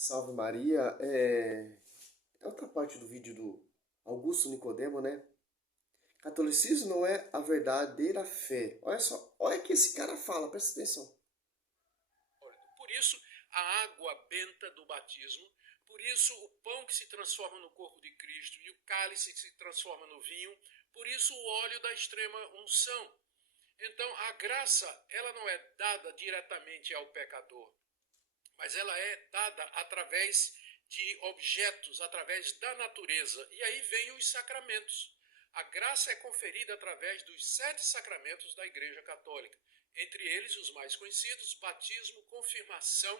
Salve Maria, é outra parte do vídeo do Augusto Nicodemo, né? Catolicismo não é a verdadeira fé. Olha só, olha o que esse cara fala, presta atenção. Por isso, a água benta do batismo, por isso, o pão que se transforma no corpo de Cristo e o cálice que se transforma no vinho, por isso, o óleo da extrema unção. Então, a graça, ela não é dada diretamente ao pecador, mas ela é dada através de objetos, através da natureza. E aí vem os sacramentos. A graça é conferida através dos 7 sacramentos da Igreja Católica. Entre eles, os mais conhecidos: batismo, confirmação,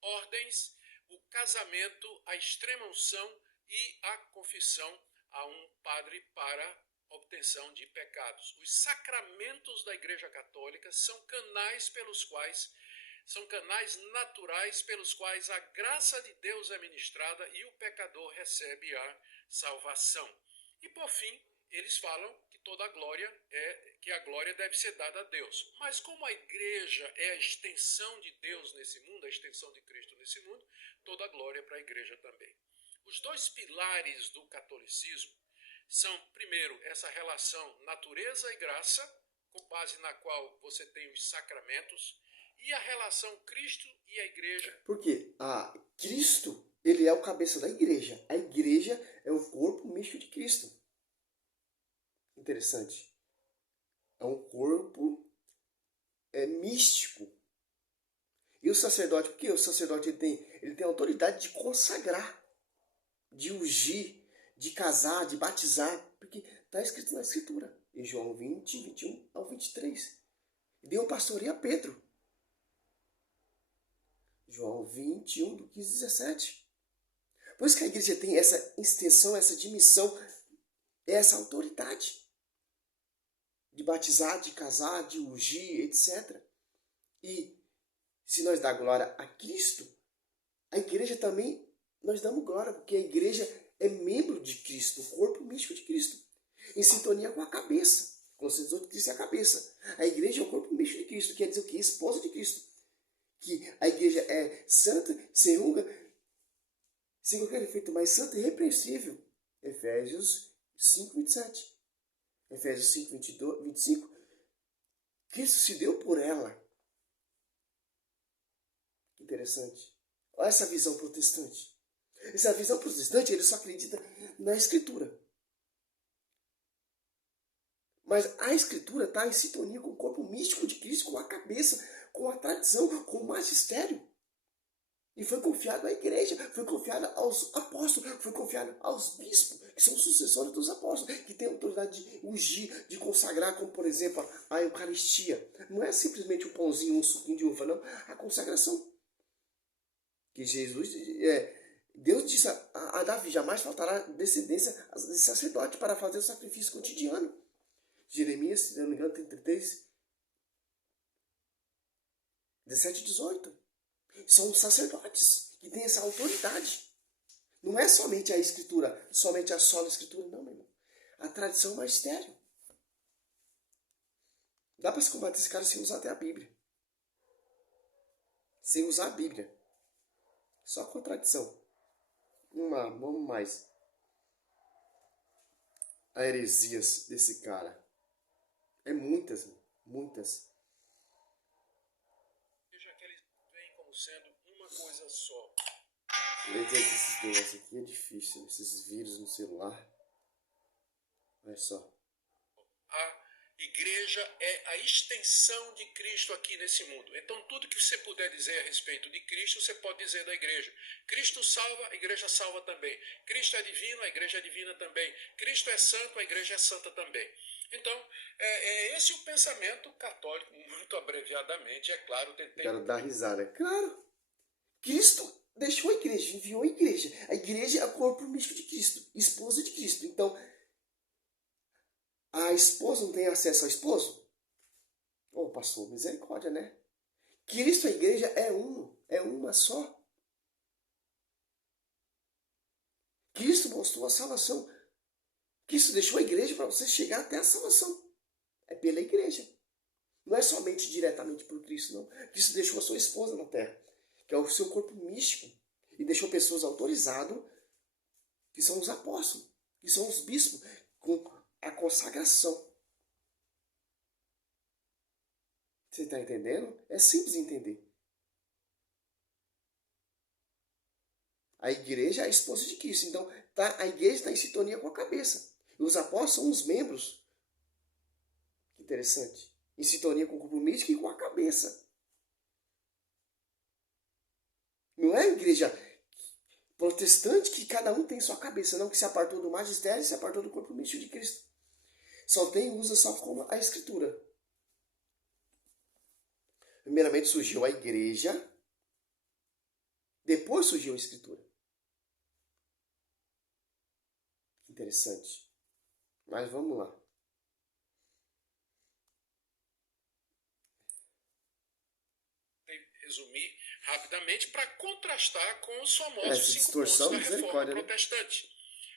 ordens, o casamento, a extrema-unção e a confissão a um padre para obtenção de pecados. Os sacramentos da Igreja Católica são canais naturais pelos quais a graça de Deus é ministrada e o pecador recebe a salvação. E por fim, eles falam que a glória deve ser dada a Deus. Mas como a igreja é a extensão de Deus nesse mundo, a extensão de Cristo nesse mundo, toda a glória para a igreja também. Os dois pilares do catolicismo são, primeiro, essa relação natureza e graça, com base na qual você tem os sacramentos, e a relação Cristo e a igreja. Porque Cristo, ele é o cabeça da igreja. A igreja é o corpo místico de Cristo. Interessante. É um corpo místico. E o sacerdote, porque o sacerdote ele tem autoridade de consagrar, de ungir, de casar, de batizar, porque está escrito na Escritura, em João 20, 21 ao 23. E deu pastoreio a Pedro. João 21, do 15 a 17. Por isso que a igreja tem essa extensão, essa dimissão, essa autoridade de batizar, de casar, de ungir, etc. E se nós damos glória a Cristo, a igreja também, nós damos glória, porque a igreja é membro de Cristo, o corpo místico de Cristo, em sintonia com a cabeça. Colossenses 18, Cristo é a cabeça. A igreja é o corpo místico de Cristo, quer dizer o quê? Esposa de Cristo. Que a igreja é santa, sem ruga, sem qualquer defeito, mas santa e irrepreensível. Efésios 5, 27. Efésios 5, 22, 25. Cristo se deu por ela. Interessante. Olha essa visão protestante. Essa visão protestante, ele só acredita na Escritura. Mas a Escritura está em sintonia com o corpo místico de Cristo, com a cabeça, com a tradição, com o magistério. E foi confiado à igreja, foi confiado aos apóstolos, foi confiado aos bispos, que são sucessores dos apóstolos, que têm a autoridade de ungir, de consagrar, como por exemplo a Eucaristia. Não é simplesmente um pãozinho, um suquinho de uva, não. A consagração. Que Deus disse a Davi, jamais faltará descendência de sacerdote para fazer o sacrifício cotidiano. Jeremias, se não me engano, 33, 17 e 18. São os sacerdotes que têm essa autoridade. Não é somente a Escritura, somente a sola Escritura, não, meu irmão. A tradição é o magistério. Dá para se combater esse cara sem usar até a Bíblia. Sem usar a Bíblia. Só com a tradição. Vamos mais. A heresias desse cara. É muitas, muitas. Veja que eles veem como sendo uma coisa só. Esses negócios aqui é difícil. Esses vírus no celular. Olha só. A igreja é a extensão de Cristo aqui nesse mundo. Então, tudo que você puder dizer a respeito de Cristo, você pode dizer da igreja. Cristo salva, a igreja salva também. Cristo é divino, a igreja é divina também. Cristo é santo, a igreja é santa também. Então, é esse o pensamento católico, muito abreviadamente, é claro. Quero dar risada. Claro. Cristo deixou a igreja, enviou a igreja. A igreja é o corpo místico de Cristo, esposa de Cristo. Então, a esposa não tem acesso ao esposo? Ô, pastor, misericórdia, né? Cristo, a igreja, é uma só. Cristo mostrou a salvação. Cristo deixou a igreja para você chegar até a salvação. É pela igreja. Não é somente diretamente por Cristo, não. Cristo deixou a sua esposa na terra, que é o seu corpo místico. E deixou pessoas autorizadas, que são os apóstolos, que são os bispos, com a consagração. Você está entendendo? É simples entender. A igreja é a esposa de Cristo. Então, a igreja está em sintonia com a cabeça. E os apóstolos são os membros. Interessante. Em sintonia com o corpo místico e com a cabeça. Não é a igreja protestante que cada um tem sua cabeça, não, que se apartou do magistério e se apartou do corpo místico de Cristo. Usa só como a escritura. Primeiramente surgiu a igreja, depois surgiu a escritura. Interessante. Mas vamos lá. Resumir rapidamente para contrastar com os famosos Essa 5 distorção, pontos da reforma né? protestante.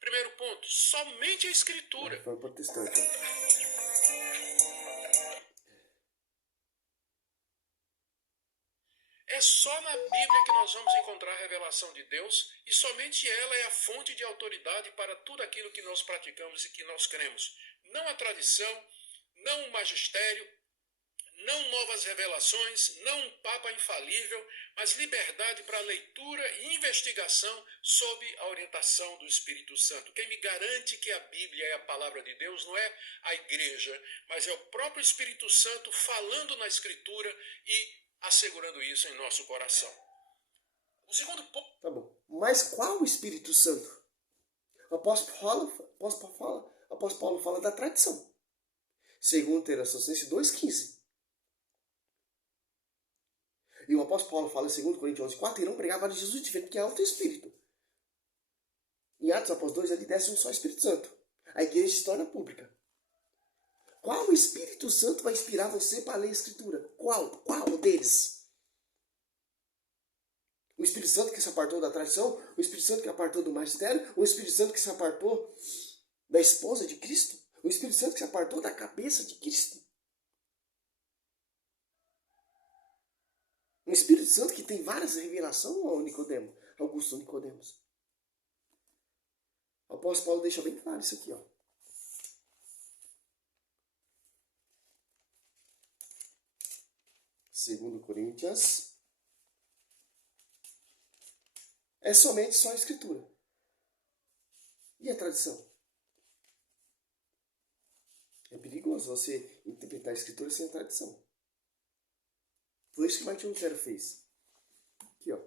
Primeiro ponto, somente a escritura. Reforma protestante. É só na Bíblia que nós vamos encontrar a revelação de Deus e somente ela é a fonte de autoridade para tudo aquilo que nós praticamos e que nós cremos. Não a tradição, não o magistério, não novas revelações, não um papa infalível, mas liberdade para leitura e investigação sob a orientação do Espírito Santo. Quem me garante que a Bíblia é a palavra de Deus não é a igreja, mas é o próprio Espírito Santo falando na Escritura e assegurando isso em nosso coração. O segundo ponto... Tá bom. Mas qual o Espírito Santo? O apóstolo Paulo fala da tradição. Segundo Tessalonicenses 2,15. E o apóstolo Paulo fala em 2 Coríntios 11,4, irão pregar para Jesus diferente, que é outro Espírito. Em Atos Apóstolos 2, ali desce um só Espírito Santo. A igreja se torna pública. Qual Espírito Santo vai inspirar você para ler a Escritura? Qual deles? O Espírito Santo que se apartou da tradição? O Espírito Santo que apartou do magistério? O Espírito Santo que se apartou da esposa de Cristo? O Espírito Santo que se apartou da cabeça de Cristo? Um Espírito Santo que tem várias revelações ao Nicodemo, Augusto Nicodemos. O apóstolo Paulo deixa bem claro isso aqui, ó. 2 Coríntios. É somente só a escritura. E a tradição? É perigoso você interpretar a escritura sem a tradição. Foi isso que Martinho Lutero fez. Aqui, ó.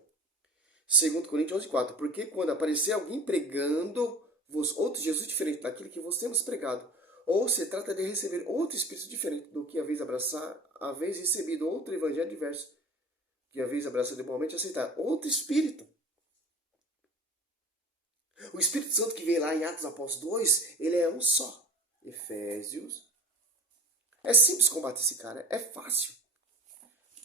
2 Coríntios 11,4. Porque quando aparecer alguém pregando-vos outro Jesus diferente daquele que vos temos pregado, ou se trata de receber outro espírito diferente do que haveis recebido outro evangelho diverso, que haveis abraçado igualmente aceitar outro espírito. O Espírito Santo que vem lá em Atos Apóstolos 2, ele é um só. Efésios. É simples combater esse cara, é fácil.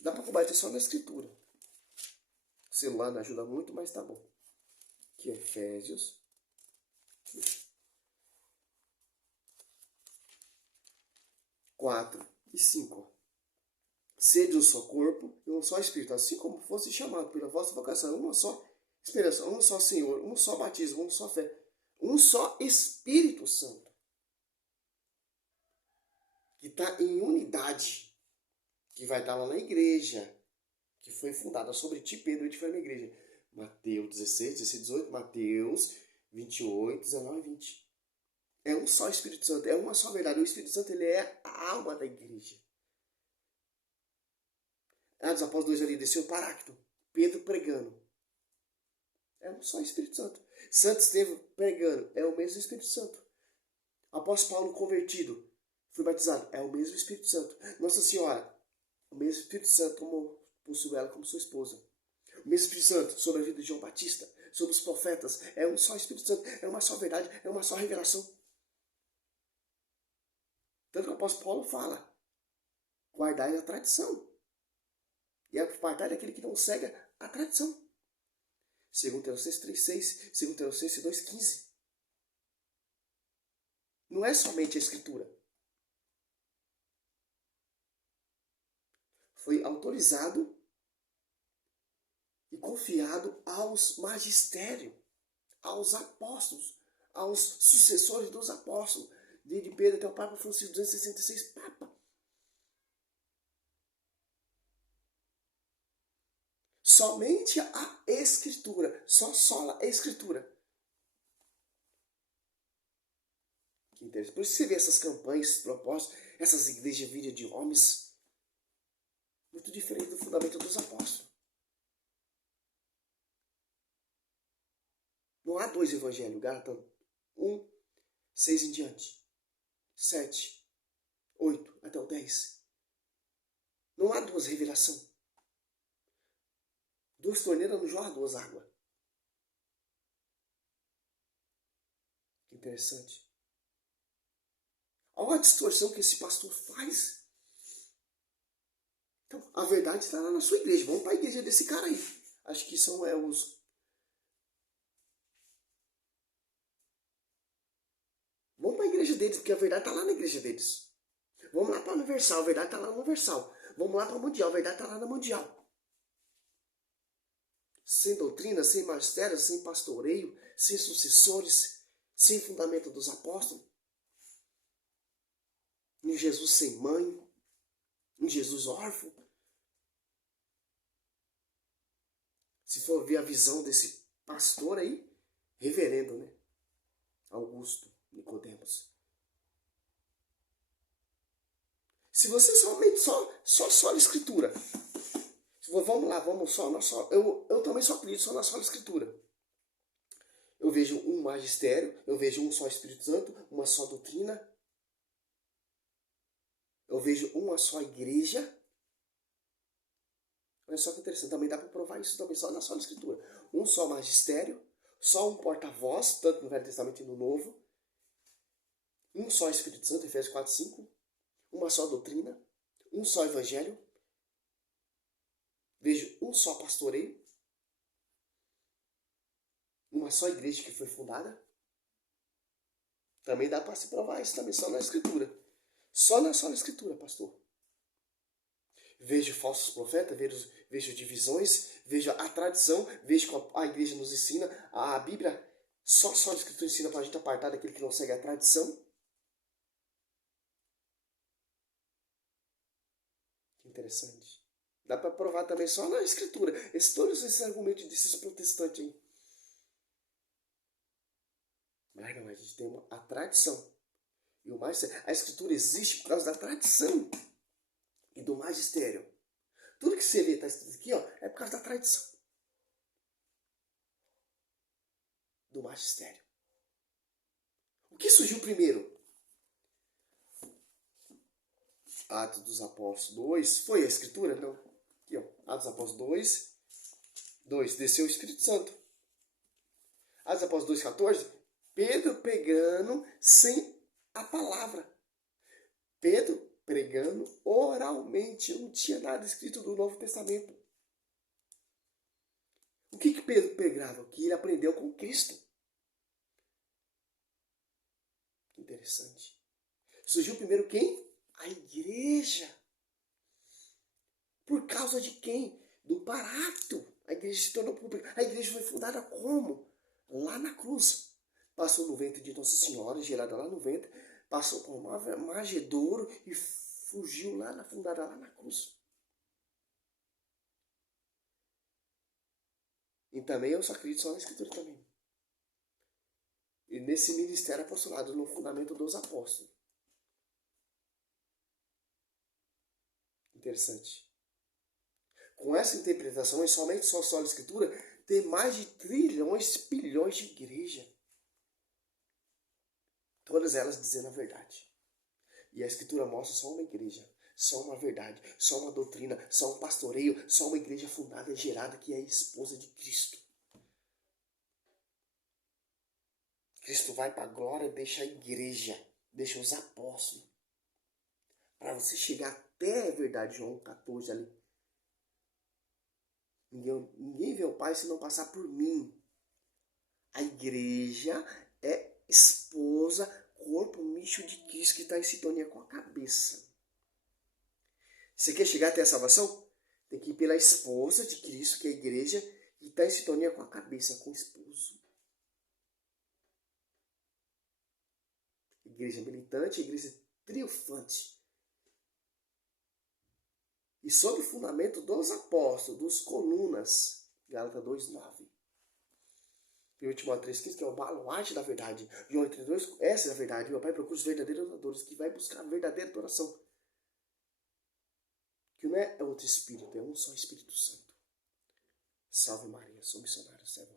Dá para combater só na escritura. O celular não ajuda muito, mas tá bom. Aqui é Efésios. 4 e 5. Sede um só corpo e um só espírito, assim como fosse chamado pela vossa vocação, uma só esperança, um só Senhor, um só batismo, uma só fé, um só Espírito Santo, que está em unidade, que vai estar lá na igreja, que foi fundada sobre ti, Pedro, e foi na igreja. Mateus 16, 16, 18, Mateus 28, 19 e 20. É um só Espírito Santo, é uma só verdade. O Espírito Santo, ele é a alma da igreja. Atos Apóstolos 2 ali, desceu o Paráclito, Pedro pregando. É um só Espírito Santo. Santo Estevão pregando, é o mesmo Espírito Santo. Apóstolo Paulo convertido, foi batizado, é o mesmo Espírito Santo. Nossa Senhora, o mesmo Espírito Santo possuiu ela como sua esposa. O mesmo Espírito Santo sobre a vida de João Batista, sobre os profetas, é um só Espírito Santo, é uma só verdade, é uma só revelação. Tanto que o apóstolo Paulo fala, guardai a tradição. E apartai daquele que não segue a tradição. 2 Tessalonicenses 3,6, 2 Tessalonicenses 2,15. Não é somente a escritura. Foi autorizado e confiado aos magistérios, aos apóstolos, aos sucessores dos apóstolos, desde Pedro até o Papa Francisco, 266 Papa. Somente a Escritura, só sola a Escritura. Que interessante. Por isso você vê essas campanhas, esses propósitos, essas igrejas vídeo de homens, muito diferente do fundamento dos apóstolos. Não há dois evangelhos, Gálatas 1, 6 em diante. 7, 8 até o 10. Não há duas revelações. Duas torneiras não jorram duas águas. Que interessante. Olha a distorção que esse pastor faz. Então, a verdade está lá na sua igreja. Vamos para a igreja desse cara aí. Acho que são os... Vamos para a igreja deles, porque a verdade está lá na igreja deles. Vamos lá para a Universal, a verdade está lá na Universal. Vamos lá para a Mundial, a verdade está lá na Mundial. Sem doutrina, sem magistério, sem pastoreio, sem sucessores, sem fundamento dos apóstolos. Em Jesus sem mãe, em Jesus órfão. Se for ver a visão desse pastor aí, reverendo, né? Augusto Nicodemos. Se você somente só a Escritura, vamos lá, vamos só na só. Eu também só acredito só na sola Escritura. Eu vejo um magistério, eu vejo um só Espírito Santo, uma só doutrina. Eu vejo uma só igreja. Olha só que interessante, também dá para provar isso também só na sola Escritura. Um só magistério, só um porta-voz, tanto no Velho Testamento e no Novo. Um só Espírito Santo, Efésios 4, 5. Uma só doutrina, um só evangelho. Vejo um só pastoreio, uma só igreja que foi fundada. Também dá para se provar isso também, só na Escritura. Só na Escritura, pastor. Vejo falsos profetas, vejo divisões, vejo a tradição, vejo que a igreja nos ensina, a Bíblia, só a Escritura ensina para a gente apartar daquele que não segue a tradição. Que interessante. Dá para provar também só na Escritura. Todos esses argumentos desses protestantes aí. Mas não, a gente tem a tradição. E o magistério. A Escritura existe por causa da tradição e do magistério. Tudo que você vê está escrito aqui, ó, é por causa da tradição. Do magistério. O que surgiu primeiro? Atos dos Apóstolos 2. Foi a Escritura? Não. Aqui, ó. Atos dos Apóstolos 2. Desceu o Espírito Santo. Atos dos Apóstolos 2,14. Pedro pregando sem a palavra. Pedro pregando oralmente. Não tinha nada escrito do Novo Testamento. O que Pedro pregava? O que ele aprendeu com Cristo. Interessante. Surgiu primeiro quem? A igreja. Por causa de quem? Do barato. A igreja se tornou pública. A igreja foi fundada como? Lá na cruz. Passou no ventre de Nossa Senhora, gerada lá no ventre. Passou por uma manjedouro e fugiu lá fundada lá na cruz. E também eu só acredito só na Escritura também. E nesse ministério apostolado, no fundamento dos apóstolos. Interessante. Com essa interpretação, e somente só a Escritura, tem mais de trilhões, bilhões de igreja. Todas elas dizendo a verdade. E a Escritura mostra só uma igreja, só uma verdade, só uma doutrina, só um pastoreio, só uma igreja fundada e gerada que é a esposa de Cristo. Cristo vai para a glória, deixa a igreja, deixa os apóstolos. Para você chegar até a verdade, João 14 ali. Ninguém vê o Pai se não passar por mim. A igreja é esposa, corpo, misto de Cristo que está em sintonia com a cabeça. Você quer chegar até a salvação? Tem que ir pela esposa de Cristo, que é a igreja, está em sintonia com a cabeça, com o esposo. Igreja militante, igreja triunfante. E sob o fundamento dos apóstolos, dos colunas, Gálatas 2:9. 1 Timóteo 3:15, que é o baluarte da verdade. João 32, essa é a verdade. Meu Pai procura os verdadeiros adoradores, que vai buscar a verdadeira adoração. Que não é outro Espírito, é um só Espírito Santo. Salve Maria, sou missionário, servo